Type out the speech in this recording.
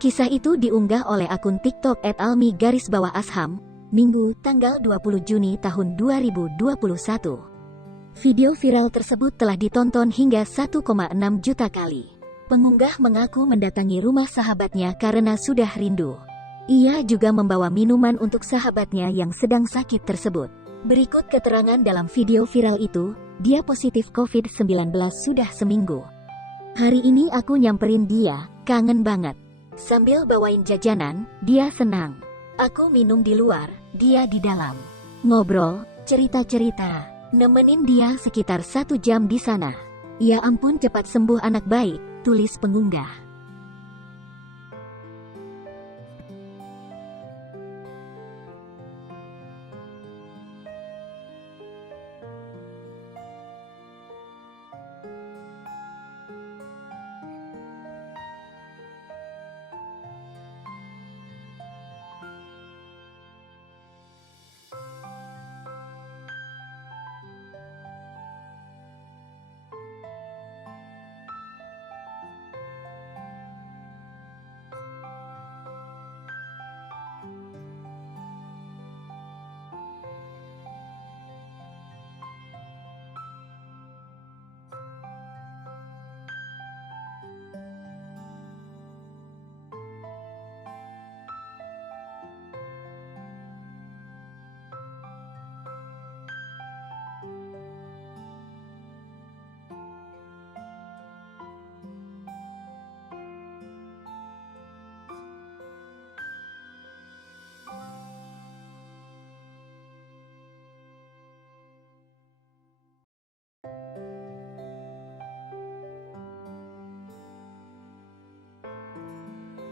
Kisah itu diunggah oleh akun TikTok @almi_asham, Minggu, tanggal 20 Juni tahun 2021. Video viral tersebut telah ditonton hingga 1,6 juta kali. Pengunggah mengaku mendatangi rumah sahabatnya karena sudah rindu. Ia juga membawa minuman untuk sahabatnya yang sedang sakit tersebut. Berikut keterangan dalam video viral itu. Dia positif COVID-19 sudah seminggu. Hari ini aku nyamperin dia, kangen banget. Sambil bawain jajanan, dia senang. Aku minum di luar, dia di dalam. Ngobrol, cerita-cerita, nemenin dia sekitar 1 jam di sana. Ya ampun, cepat sembuh anak baik, tulis pengunggah.